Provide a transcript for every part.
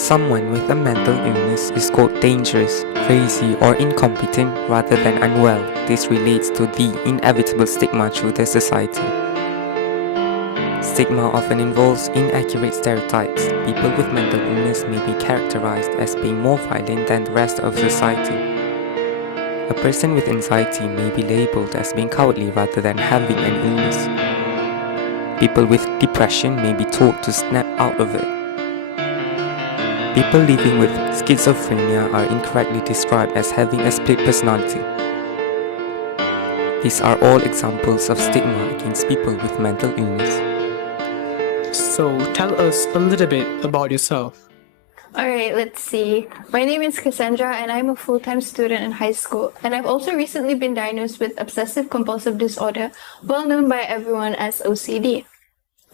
someone with a mental illness is called dangerous, crazy, or incompetent rather than unwell, this relates to the inevitable stigma through the society. Stigma often involves inaccurate stereotypes. People with mental illness may be characterized as being more violent than the rest of society. A person with anxiety may be labeled as being cowardly rather than having an illness. People with depression may be told to snap out of it. People living with schizophrenia are incorrectly described as having a split personality. These are all examples of stigma against people with mental illness. So tell us a little bit about yourself. Alright, let's see. My name is Cassandra and I'm a full-time student in high school, and I've also recently been diagnosed with obsessive compulsive disorder, well known by everyone as OCD.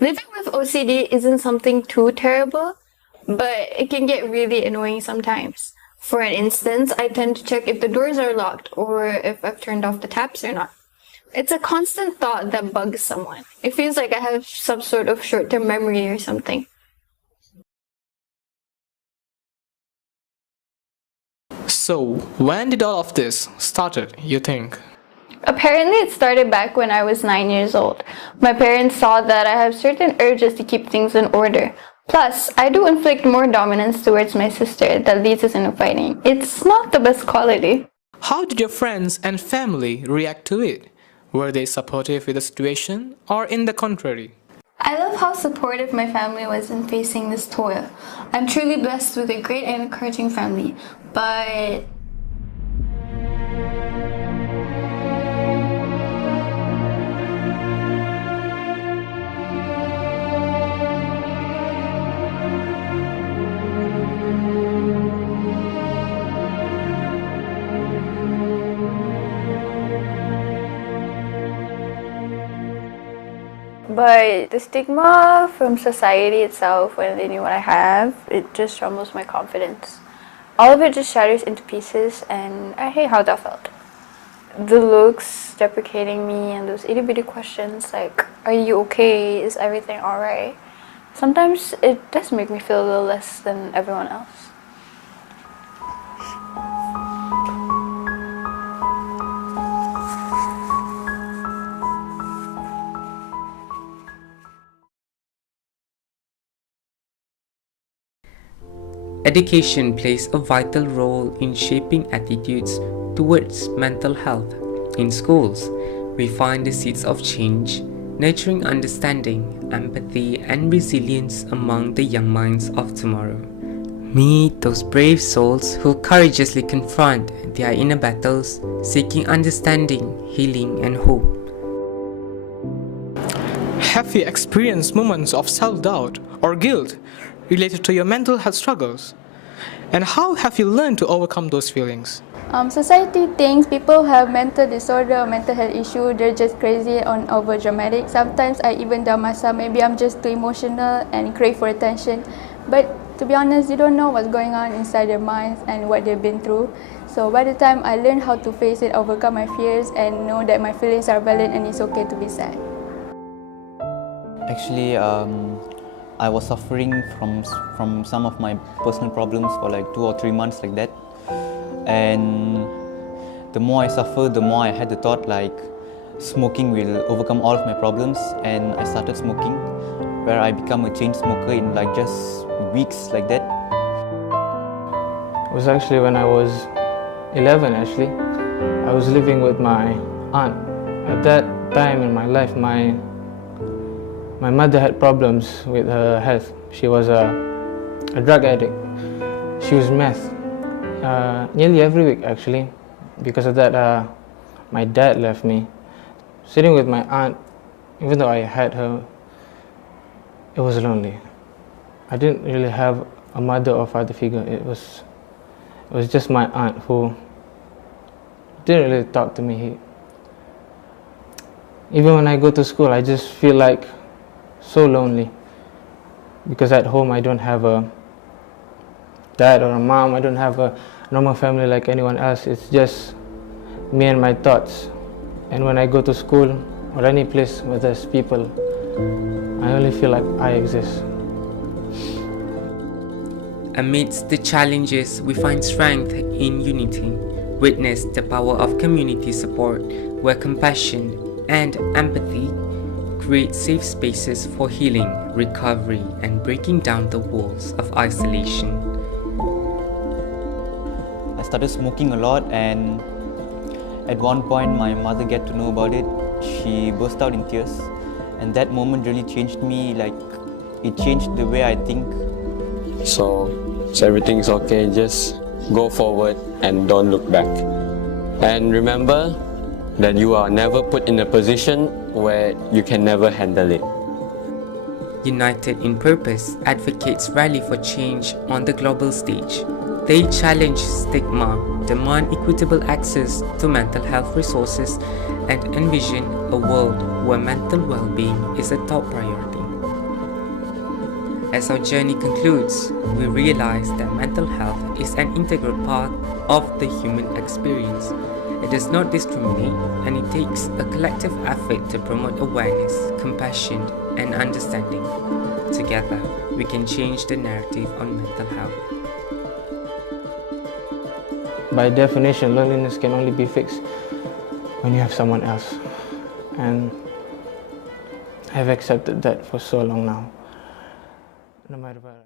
Living with OCD isn't something too terrible, but it can get really annoying sometimes. For an instance, I tend to check if the doors are locked or if I've turned off the taps or not. It's a constant thought that bugs someone. It feels like I have some sort of short-term memory or something. So when did all of this started, you think? Apparently, it started back when I was 9 years old. My parents saw that I have certain urges to keep things in order. Plus, I do inflict more dominance towards my sister that leads us into fighting. It's not the best quality. How did your friends and family react to it? Were they supportive with the situation or in the contrary? I love how supportive my family was in facing this toil. I'm truly blessed with a great and encouraging family, but the stigma from society itself, when they knew what I have, it just rumbles my confidence. All of it just shatters into pieces, and I hate how that felt. The looks deprecating me and those itty-bitty questions like, are you okay? Is everything alright? Sometimes it does make me feel a little less than everyone else. Education plays a vital role in shaping attitudes towards mental health. In schools, we find the seeds of change, nurturing understanding, empathy, and resilience among the young minds of tomorrow. Meet those brave souls who courageously confront their inner battles, seeking understanding, healing, and hope. Have you experienced moments of self-doubt or guilt related to your mental health struggles? And how have you learned to overcome those feelings? Society thinks people who have mental disorder or mental health issue, they're just crazy or over dramatic. Sometimes I even doubt myself, maybe I'm just too emotional and crave for attention. But to be honest, you don't know what's going on inside their minds and what they've been through. So by the time I learned how to face it, overcome my fears, and know that my feelings are valid and it's okay to be sad. Actually, I was suffering from some of my personal problems for like 2 or 3 months like that. And the more I suffered, the more I had the thought like smoking will overcome all of my problems, and I started smoking, where I become a chain smoker in like just weeks like that. It was actually when I was 11 actually. I was living with my aunt. At that time in my life, my mother had problems with her health. She was a drug addict. She was meth. Nearly every week actually. Because of that, my dad left me. Sitting with my aunt, even though I had her, it was lonely. I didn't really have a mother or father figure. It was just my aunt who didn't really talk to me. Even when I go to school, I just feel like so lonely. Because at home I don't have a dad or a mom. I don't have a normal family like anyone else. It's just me and my thoughts. And when I go to school or any place where there's people, I only feel like I exist. Amidst the challenges, we find strength in unity. Witness the power of community support, where compassion and empathy create safe spaces for healing, recovery, and breaking down the walls of isolation. I started smoking a lot, and at one point my mother got to know about it. She burst out in tears, and that moment really changed me. Like, it changed the way I think. So everything's okay, just go forward and don't look back. And remember that you are never put in a position where you can never handle it. United in purpose, advocates rally for change on the global stage. They challenge stigma, demand equitable access to mental health resources, and envision a world where mental well-being is a top priority. As our journey concludes, we realize that mental health is an integral part of the human experience. It does not discriminate, and it takes a collective effort to promote awareness, compassion, and understanding. Together, we can change the narrative on mental health. By definition, loneliness can only be fixed when you have someone else. And I've accepted that for so long now. No matter what.